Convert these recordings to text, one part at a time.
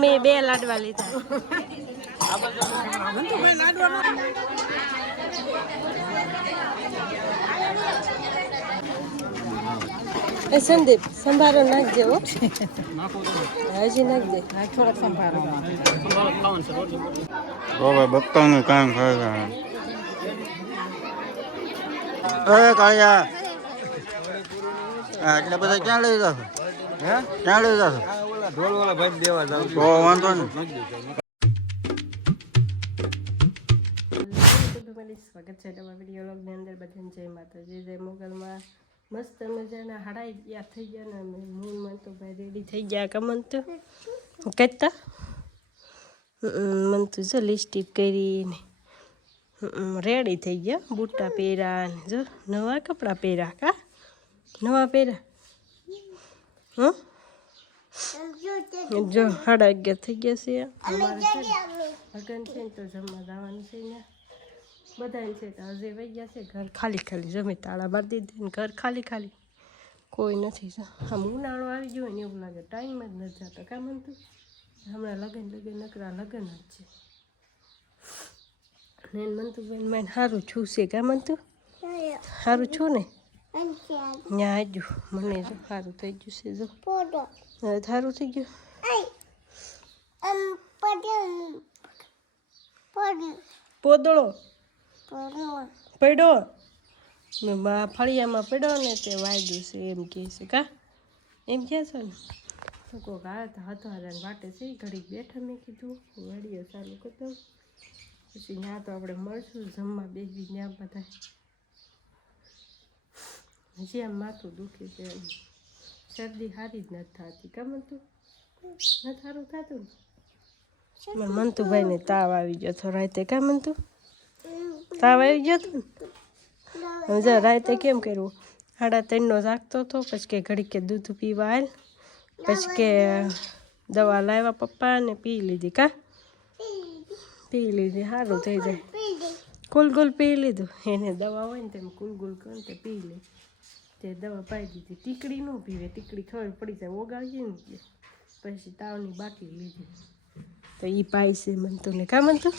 Mummy બે લાડવા લીધા. એ સંદીપ સંભારો નાખજે હો. હજી નાખજે. થોડાક સંભારો. હવે બક્કાનું કામ કરે અરે કાયા આ એટલે બધા ક્યાં લઈ જશો? હે? ક્યાં લઈ જશો? ઢોલ વાળા ભાઈ દેવા જાવ તો વાંધો નહીં. સ્વાગત છે તમારા વીડિયો વ્લોગની અંદર બધાને. જય માતાજી જય મોગલમાં. મસ્ત મજાના હડાઈ ગયા થઈ ગયા ને અમે. મૂન મન તો ભાઈ રેડી થઈ ગયા કમન તો કહેતા? મન તો જો લિપસ્ટિક કરીને. રેડી થઈ ગયા. બૂટા પહેર્યા ને જો. નવા કપડાં પહેર્યા કા? નવા પહેર્યા? હં જો સાડા અગિયાર થઈ ગયા છે. લગન છે ને તો જમવા જવાનું છે ને. બધાને છે તો હજી વહી ગયા છે. ઘર ખાલી ખાલી જમે તાળા મારી દીધી ને ઘર ખાલી ખાલી. કોઈ નથી આમ ઉનાળો આવી ગયો ને એવું લાગે. ટાઈમ જ નથી જતો. કામ હતું હમણાં લગન લગન નકરા લગન જ છે. ને મનતું બેન મેં સારું છું છે. કામ મનતું સારું છું ને? ત્યાં આજુ મને જો સારું થઈ ગયું છે જો હવે સારું થઈ ગયું પોદળો પડ્યો ફળિયામાં પડ્યો ને તે વાગ્યું છે એમ કહે છે કા એમ કહે છે ને તો કોક આવે હતો હજાર વાટે છે ઘડીક બેઠા મેં કીધું વાડીએ ચાલુ કરતો પછી ત્યાં તો આપણે મળશું જમવા બેસી ત્યાં બધા હજી આમ માથું દુખે છે શરદી સારી જ નથી થતી. કમર તું નથી સારું થતું? ને મંતુભાઈને તાવ આવી ગયો તો રાતે. કા મંતુ તાવ આવી ગયો તો ને? હવે રાતે કેમ કર્યું? સાડા ત્રણનો જાગતો હતો પછી કે ઘડી કે દૂધ પીવા આવેલ પછી કે દવા લાવ્યા પપ્પા ને પી લીધી. કા? પી લીધી. સારું થઈ જાય. કુલ કુલ પી લીધું. એને દવા હોય ને તેમ કુલ કહે ને તે પી લે. તે દવા પાઈ દીધી. ટીકડી ન પીવે, ટીકડી ખબર પડી જાય, ઓગાળીએ ને પછી તાવની બાટલી લીધી તો એ પાય છે મનતું ને કા મનતું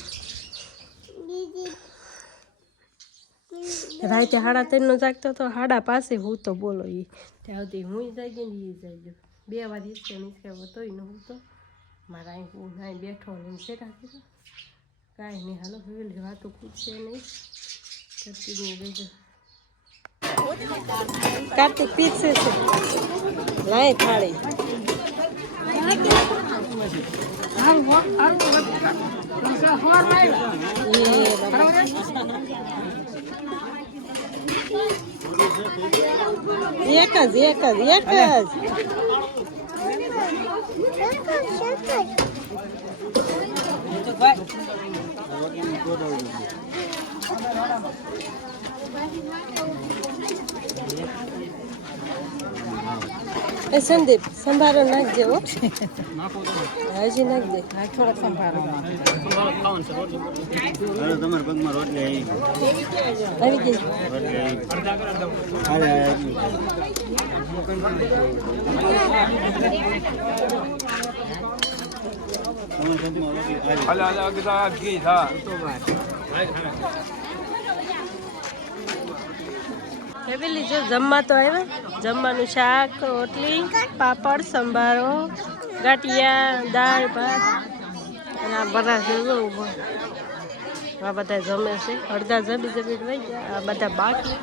રાતે હાડા ત્રણનો જાગતો તો હાડા પાસે હું તો બોલો એ ત્યાં સુધી હું જાગી ને એ જાગ્યો બે વાર હિસ્સે નીચકાવ્યો તોય ન હું તો. મારા અહીં હું અહીં બેઠો ને એમ રાખી કાંઈ નહીં, હાલો હવે વાતો પૂછશે નહીં. કરતી નહીં કાર્તિક પીછે છે. લાય થાળી. એક જ એક જ એક જ. એ સંદીપ સંભારો નાખજે હો હજી નાખજે થોડાક સંભારો તમારા પગમાં રોટલી આવી આવી ગઈ. હાલે હાલે. હાલે અગતા ઘી થા ફેમિલી, જો જમવા તો આવ્યા. જમવાનું શાક, રોટલી, પાપડ, સંભારો, ગાંઠિયા, દાળ, ભાત. અને આ બધા છે ઊભો. આ બધા જમે છે. અડધા જમી જમી વહી આ બધા બાકી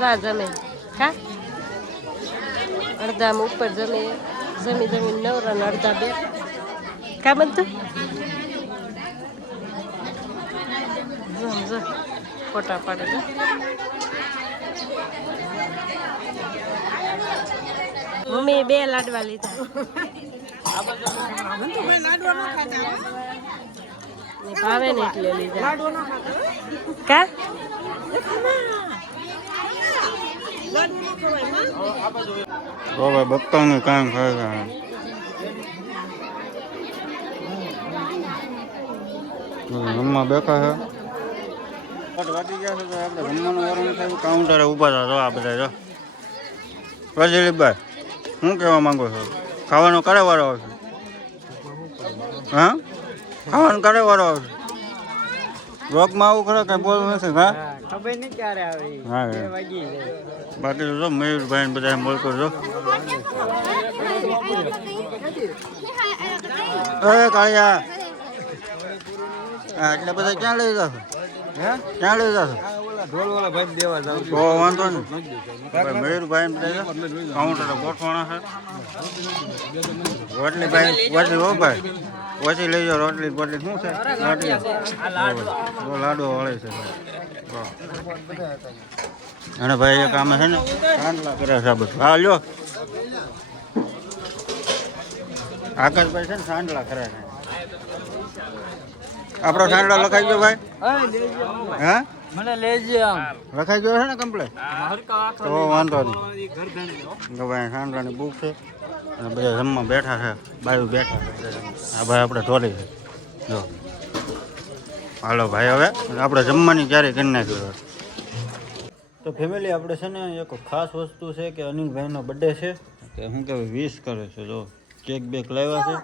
રા જમે. હા અડધા ઉપર જમે જમી જમી નવરા ને અડધા બે. કા બનતું? જો જો ફોટા પાડે મમ્મી બે લાડવા લીધા. ને ભાવે ને એટલે લીધા. કા? હવે કામ જમવા બેઠા છે. વાગી ગયા છે તો આપણે જમવાનું વાળું કાઉન્ટરે ઊભા હતા જો આ બધા જો રજલીભાઈ શું કહેવા માંગો છો? ખાવાનો ક્યારે વાળો આવશે? હા? ખાવાનો ક્યારે વારો આવશે? રોગમાં આવું ખરા કઈ બોલવું નથી હા? ખબર નહીં ક્યારે આવે હા હા. બાકી તો મયુરભાઈ ને બધા બોલતો જો. એ કાળિયા. હા એટલે બધા ક્યાં લઈ જશો? હે? ક્યાં લઈ જશો? ઓલા ભાઈ દેવા જાવ તો વાંધો છે. રોટલી ભાઈ, રોટલી હો ભાઈ. ઓછી લઈ જાઓ રોટલી બોટલી શું છે? રોટલી બહુ લાડવો વળે છે. અને ભાઈ એક આમે છે ને કાંડલા કરે હા, લ્યો. આકાશભાઈ છે ને સાંડલા કરે છે. આપણો ઠાંડો લખાઈ ગયો ભાઈ? હે મને લેજે આમ. લખાઈ ગયો છે ને કમ્પ્લેટ તો વાંધો નહીં. ભાઈ ઠાંડાની બુક છે અને બધા જમવા બેઠા છે. બાયુ બેઠા છે આ ભાઈ આપણે ઢોલી છે. જો. હાલો ભાઈ હવે આપણે જમવાની ક્યારે કરી નાખ્યું તો ફેમિલી આપણે છે ને એક ખાસ વસ્તુ છે કે અનિલભાઈનો બર્થડે છે. કે શું કહેવાય વિશ કરે છે. જો કેક બેક લાવ્યા છે.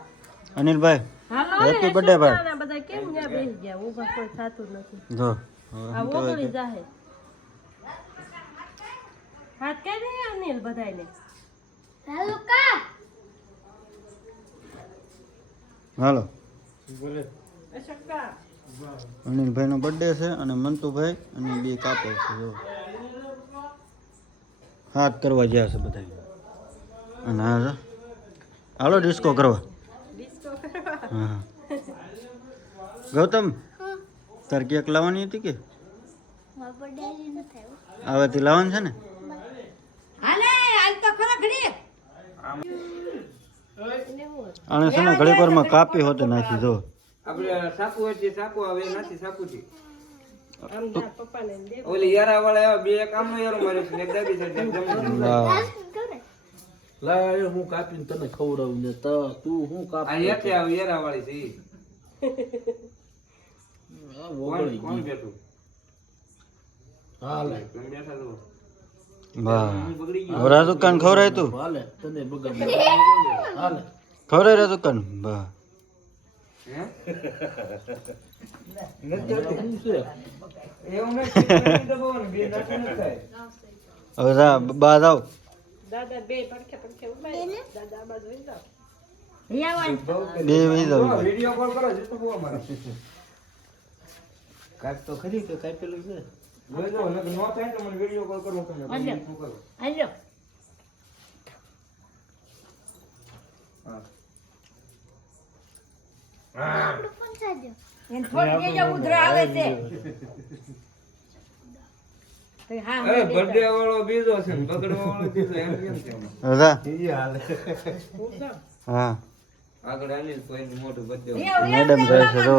અનિલભાઈ હાલો Happy birthday, ભાઈ. આ બધા કેમ ન્યા બેસી ગયા. ઊભા કોઈ થાતું નથી. જો આ ઓગળી જાહે. હાથ કે દે અનિલ બધાયને. હાલો. અશોકા અનિલભાઈનો બર્થડે છે અને મંતુભાઈ અને બે કાપે છે જો. હાથ કરવા ગયા છે બધા અને હા હાલો ડિસ્કો કરવા. હા. ગૌતમ તાર કેક લાવવાની હતી કે? આવેથી લાવવાની છે ને? આને છે ને ઘડીક વારમાં કાપી હોતે નાખી જો. આપણે સાપુ હતી સાપુ આવે નથી સાપુ થી ઓલી યારા વાળા બે કામ યારો છે એક છે. વાહ. લાય હું કાપીને તને ખવડાવું ને તો તું હું કાપ આ આવે યારા વાળી છે. આ કોણ બેઠા? વાહ. ખવડાય તું? હાલે તને બગાડ. હાલે. ખવડાય રાજુકાન વાહ. હે? શું છે. એવું નહીં ચીકણી દબાવવાનું, બે નાખી નથી થાય. હવે જા બા જાવ દાદા બે પડખે પડખે ઊભા. દાદા આ બાજુ વહી જાઓ. આવે વહી જોઈ લો નકર નો થાય તો મને વીડિયો કોલ કરો હું તમને બધું શું કરું હા. એ birthday વાળો બીજો છે ને બગડવા વાળો બીજો એમ કેમ છે આમાં? હવે જા હું જાઉં. હા આગળ આની કોઈનું મોટું birthday મેડમ જાય છે જો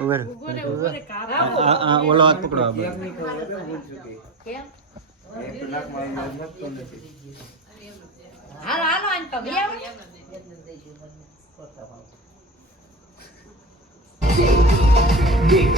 ઉભે રહે. ઊભો રે, ઊભો રે, કાપ. આ આ ઓલો હાથ પકડો આ કેમ બાજુ. નહીં ખાવું એટલે ભૂલ ચૂકી. એક તો નાકમાં આવી જાય, મસ્ત નથી. Big